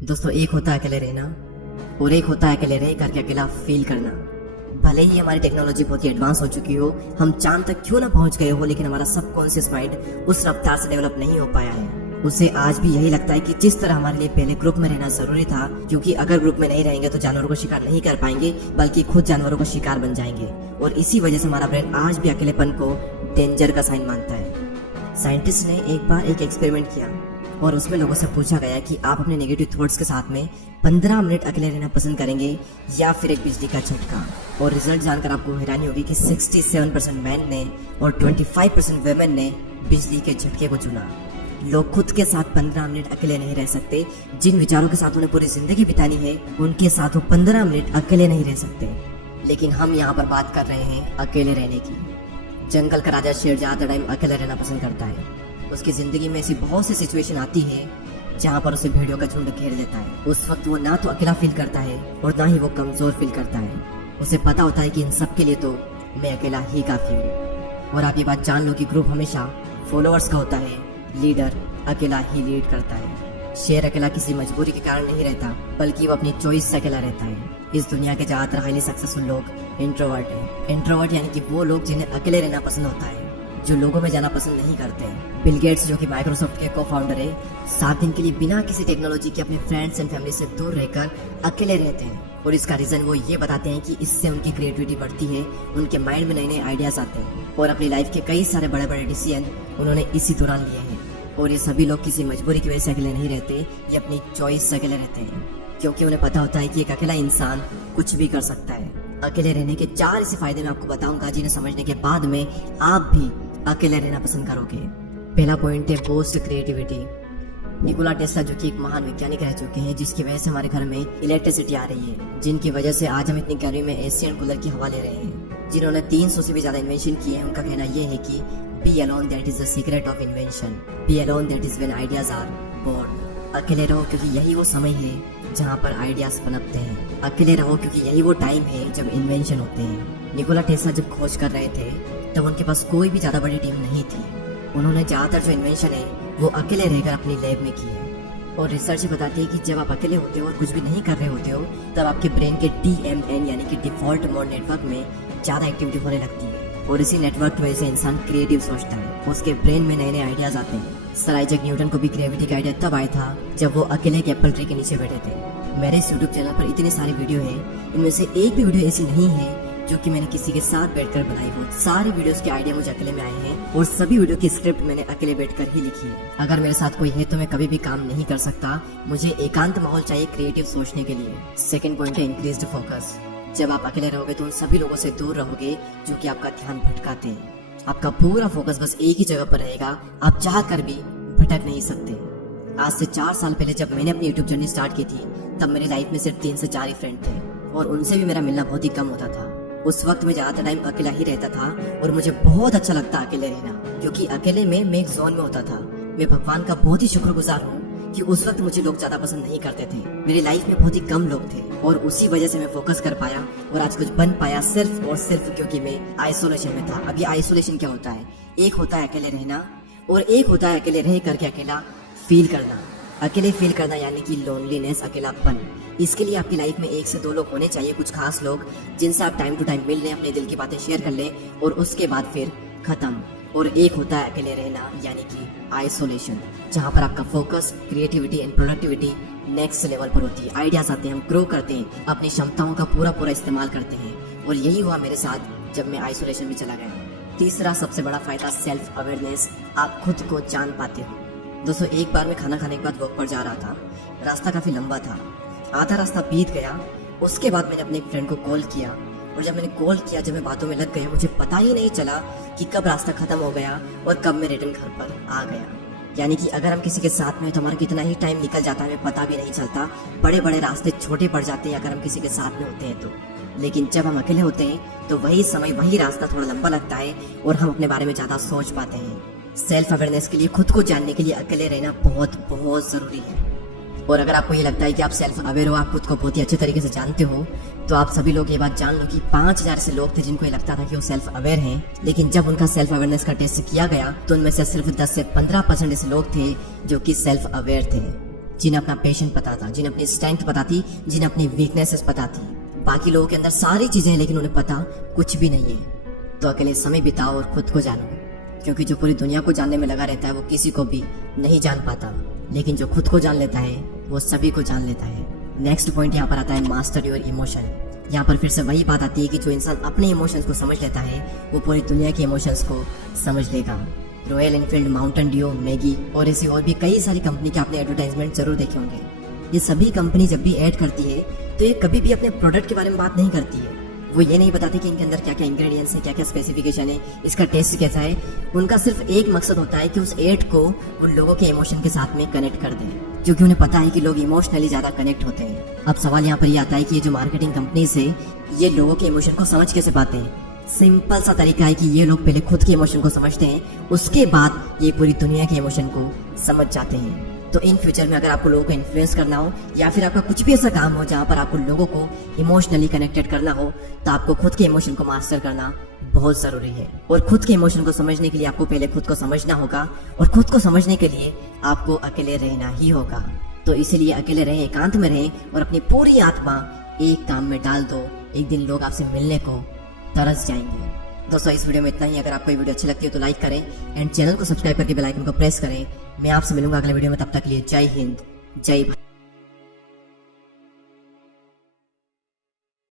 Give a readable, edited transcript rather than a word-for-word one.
दोस्तों, एक होता है अकेले रहना और एक होता है अकेले रह करके अकेला फील करना। भले ही हमारी टेक्नोलॉजी बहुत ही एडवांस हो चुकी हो, हम चांद तक क्यों ना पहुंच गए हो, लेकिन हमारा सबकॉन्शियस माइंड उस रफ्तार से डेवलप नहीं हो पाया है। उसे आज भी यही लगता है कि जिस तरह हमारे लिए पहले ग्रुप में रहना जरूरी था, क्योंकि अगर ग्रुप में नहीं रहेंगे तो जानवरों को शिकार नहीं कर पाएंगे, बल्कि खुद जानवरों का शिकार बन जाएंगे। और इसी वजह से हमारा ब्रेन आज भी अकेलेपन को डेंजर का साइन मानता है। साइंटिस्ट ने एक बार एक एक्सपेरिमेंट किया और उसमें लोगों से पूछा गया कि आप अपने नेगेटिव थॉट्स के साथ में 15 मिनट अकेले रहना पसंद करेंगे या फिर एक बिजली का झटका। और रिजल्ट जानकर आपको हैरानी होगी कि 67% मैन ने और 25% वेमेन ने बिजली के झटके को चुना। लोग खुद के साथ 15 मिनट अकेले नहीं रह सकते। जिन विचारों के साथ उन्हें पूरी जिंदगी बितानी है, उनके साथ वो 15 मिनट अकेले नहीं रह सकते। लेकिन हम यहाँ पर बात कर रहे हैं अकेले रहने की। जंगल का राजा शेर ज्यादा टाइम अकेले रहना पसंद करता है। उसकी जिंदगी में ऐसी बहुत सी सिचुएशन आती है जहाँ पर उसे भेड़ियों का झुंड घेर लेता है। उस वक्त वो ना तो अकेला फील करता है और ना ही वो कमजोर फील करता है। उसे पता होता है कि इन सब के लिए तो मैं अकेला ही काफी हूँ। और आप ये बात जान लो कि ग्रुप हमेशा फॉलोअर्स का होता है, लीडर अकेला ही लीड करता है। शेर अकेला किसी मजबूरी के कारण नहीं रहता, बल्कि वो अपनी चॉइस से अकेला रहता है। इस दुनिया के ज्यादातर हाईली सक्सेसफुल लोग इंट्रोवर्ट हैं। इंट्रोवर्ट यानी कि वो लोग जिन्हें अकेले रहना पसंद होता है, जो लोगों में जाना पसंद नहीं करते। बिल गेट्स, जो कि माइक्रोसॉफ्ट के को फाउंडर है, 7 दिन के लिए बिना किसी टेक्नोलॉजी के अपने फ्रेंड्स एंड फैमिली से दूर रहकर अकेले रहते हैं। और इसका रीजन वो ये बताते हैं कि इससे उनकी क्रिएटिविटी बढ़ती है, उनके माइंड में नए नए आइडियाज आते हैं और अपनी लाइफ के कई सारे बड़े बड़े डिसीजन उन्होंने इसी दौरान लिए हैं। और ये सभी लोग किसी मजबूरी की वजह से अकेले नहीं रहते, ये अपनी चॉइस से अकेले रहते हैं, क्योंकि उन्हें पता होता है कि एक अकेला इंसान कुछ भी कर सकता है। अकेले रहने के 4 ऐसे फायदे मैं आपको बताऊंगा जिन्हें समझने के बाद में आप भी अकेले रहना पसंद करोगे। पहला पॉइंट है बूस्ट क्रिएटिविटी। निकोला टेस्ला, जो कि एक महान वैज्ञानिक रह चुके हैं, जिसकी वजह से हमारे घर में इलेक्ट्रिसिटी आ रही है, जिनकी वजह से आज हम इतनी गर्मी में एसी एंड कूलर की हवा ले रहे हैं, जिन्होंने 300 से भी ज्यादा इन्वेंशन किए हैं। उनका कहना यह है कि be alone that is the secret of invention, be alone that is when ideas are born. अकेले रहो क्योंकि यही वो समय है जहाँ पर आइडियाज पनपते हैं। अकेले रहो क्योंकि यही वो टाइम है जब इन्वेंशन होते हैं। निकोला टेस्ला जब खोज कर रहे थे तब उनके पास कोई भी ज्यादा बड़ी टीम नहीं थी। उन्होंने ज्यादातर जो इन्वेंशन है वो अकेले रहकर अपनी लैब में की है। और रिसर्च बताती है कि जब आप अकेले होते हो और कुछ भी नहीं कर रहे होते हो, तब आपके ब्रेन के DMN यानी कि डिफॉल्ट मोड नेटवर्क में ज्यादा एक्टिविटी होने लगती है। और इसी नेटवर्क की वजह से इंसान क्रिएटिव सोचता है, उसके ब्रेन में नए नए आइडियाज आते हैं। सर आइजैक न्यूटन को भी ग्रेविटी का आइडिया तब आया था जब वो अकेले एक एप्पल ट्री के नीचे बैठे थे। मेरे इस यूट्यूब चैनल पर इतनी सारी वीडियो है, इनमें से एक भी वीडियो ऐसी नहीं है जो कि मैंने किसी के साथ बैठकर बनाई हो। सारी वीडियोस के आइडिया मुझे अकेले में आए हैं और सभी वीडियो की स्क्रिप्ट मैंने अकेले बैठकर ही लिखी है। अगर मेरे साथ कोई है तो मैं कभी भी काम नहीं कर सकता। मुझे एकांत माहौल चाहिए क्रिएटिव सोचने के लिए। सेकंड पॉइंट है इंक्रीज्ड फोकस। जब आप अकेले रहोगे तो उन सभी लोगों से दूर रहोगे जो कि आपका ध्यान भटकाते हैं। आपका पूरा फोकस बस एक ही जगह पर रहेगा, आप चाह कर भी भटक नहीं सकते। आज से 4 साल पहले जब मैंने अपनी यूट्यूब जर्नी स्टार्ट की थी, तब मेरी लाइफ में सिर्फ 3 से 4 ही फ्रेंड थे और उनसे भी मेरा मिलना बहुत ही कम होता था। उस वक्त मैं ज्यादा टाइम अकेला ही रहता था और मुझे बहुत अच्छा लगता अकेले रहना, क्योंकि अकेले में मैं एक जोन में होता था। मैं भगवान का बहुत ही शुक्रगुजार हूँ कि उस वक्त मुझे लोग ज्यादा पसंद नहीं करते थे। मेरी लाइफ में बहुत ही कम लोग थे और उसी वजह से मैं फोकस कर पाया और आज कुछ बन पाया, सिर्फ और सिर्फ क्योंकि मैं आइसोलेशन में था। अब ये आइसोलेशन क्या होता है? एक होता है अकेले रहना और एक होता है अकेले रह करके अकेला फील करना। अकेले फील करना यानी कि लोनलीनेस, अकेलापन। इसके लिए आपकी लाइफ में 1 से 2 लोग होने चाहिए, कुछ खास लोग जिनसे आप टाइम टू टाइम मिल लें, अपने दिल की बातें शेयर कर लें और उसके बाद फिर खत्म। और एक होता है अकेले रहना यानी कि आइसोलेशन, जहाँ पर आपका focus, creativity and productivity next level पर होती है। आइडियाज आते हैं, हम ग्रो करते हैं, अपनी क्षमताओं का पूरा इस्तेमाल करते हैं। और यही हुआ मेरे साथ जब मैं आइसोलेशन में चला गया। तीसरा सबसे बड़ा फायदा सेल्फ अवेयरनेस। आप खुद को जान पाते हो। दोस्तों, एक बार मैं खाना खाने के बाद वॉक पर जा रहा था। रास्ता काफी लंबा था, आधा रास्ता बीत गया। उसके बाद मैंने अपने एक फ्रेंड को कॉल किया और जब मैंने कॉल किया, जब मैं बातों में लग गया, मुझे पता ही नहीं चला कि कब रास्ता खत्म हो गया और कब मैं रिटर्न घर पर आ गया। यानी कि अगर हम किसी के साथ में तो हमारा कितना ही टाइम निकल जाता है, हमें पता भी नहीं चलता। बड़े बड़े रास्ते छोटे पड़ जाते हैं अगर हम किसी के साथ में होते हैं तो। लेकिन जब हम अकेले होते हैं तो वही समय, वही रास्ता थोड़ा लंबा लगता है और हम अपने बारे में ज्यादा सोच पाते हैं। सेल्फ अवेयरनेस के लिए, खुद को जानने के लिए अकेले रहना बहुत जरूरी है। और अगर आपको ये लगता है कि आप सेल्फ अवेयर हो, आप खुद को बहुत ही अच्छे तरीके से जानते हो, तो आप सभी लोग ये बात जान लो कि 5000 ऐसे लोग थे जिनको ये लगता था कि वो सेल्फ अवेयर हैं, लेकिन जब उनका सेल्फ अवेयरनेस का टेस्ट किया गया तो उनमें से सिर्फ 10 से 15% ऐसे लोग थे जो कि सेल्फ अवेयर थे। जिन्हें अपना पेशेंट पता था, जिन्हें अपनी स्ट्रेंथ पता थी, जिन्हें अपनी वीकनेसेस पता थी। बाकी लोगों के अंदर सारी चीजें हैं लेकिन उन्हें पता कुछ भी नहीं है। तो अकेले समय बिताओ और खुद को जानो, क्योंकि जो पूरी दुनिया को जानने में लगा रहता है वो किसी को भी नहीं जान पाता, लेकिन जो खुद को जान लेता है वो सभी को जान लेता है। नेक्स्ट पॉइंट यहाँ पर आता है मास्टर योर इमोशन। यहाँ पर फिर से वही बात आती है कि जो इंसान अपने इमोशंस को समझ लेता है वो पूरी दुनिया के इमोशंस को समझ लेगा। Royal Enfield, Mountain Dew, Maggi और ऐसी और भी कई सारी कंपनी के आपने एडवर्टाइजमेंट जरूर देखे होंगे। ये सभी कंपनी जब भी ऐड करती है तो ये कभी भी अपने प्रोडक्ट के बारे में बात नहीं करती है। वो ये नहीं बताती कि इनके अंदर क्या क्या इंग्रेडिएंट्स है, क्या क्या स्पेसिफिकेशन है, इसका टेस्ट कैसा है। उनका सिर्फ एक मकसद होता है कि उस एड को उन लोगों के इमोशन के साथ में कनेक्ट कर दें, क्योंकि उन्हें पता है कि लोग इमोशनली ज्यादा कनेक्ट होते हैं। अब सवाल यहाँ पर ये आता है कि ये जो मार्केटिंग कंपनीज है ये लोगों के इमोशन को समझ कैसे पाते हैं। सिंपल सा तरीका है कि ये लोग पहले खुद के इमोशन को समझते हैं, उसके बाद ये पूरी दुनिया के इमोशन को समझ जाते हैं। तो इन फ्यूचर में अगर आपको लोगों को इन्फ्लुएंस करना हो या फिर आपका कुछ भी ऐसा काम हो जहाँ पर आपको लोगों को इमोशनली कनेक्टेड करना हो, तो आपको खुद के इमोशन को मास्टर करना बहुत जरूरी है। और खुद के इमोशन को समझने के लिए आपको पहले खुद को समझना होगा, और खुद को समझने के लिए आपको अकेले रहना ही होगा। तो इसीलिए अकेले रहें, एकांत में रहें और अपनी पूरी आत्मा एक काम में डाल दो। एक दिन लोग आपसे मिलने को तरस जाएंगे। दोस्तों इस वीडियो में इतना ही। अगर आपको ये वीडियो अच्छी लगती है तो लाइक करें एंड चैनल को सब्सक्राइब करके बेल आइकन को प्रेस करें। मैं आपसे मिलूंगा अगले वीडियो में, तब तक के लिए जय हिंद, जय भारत।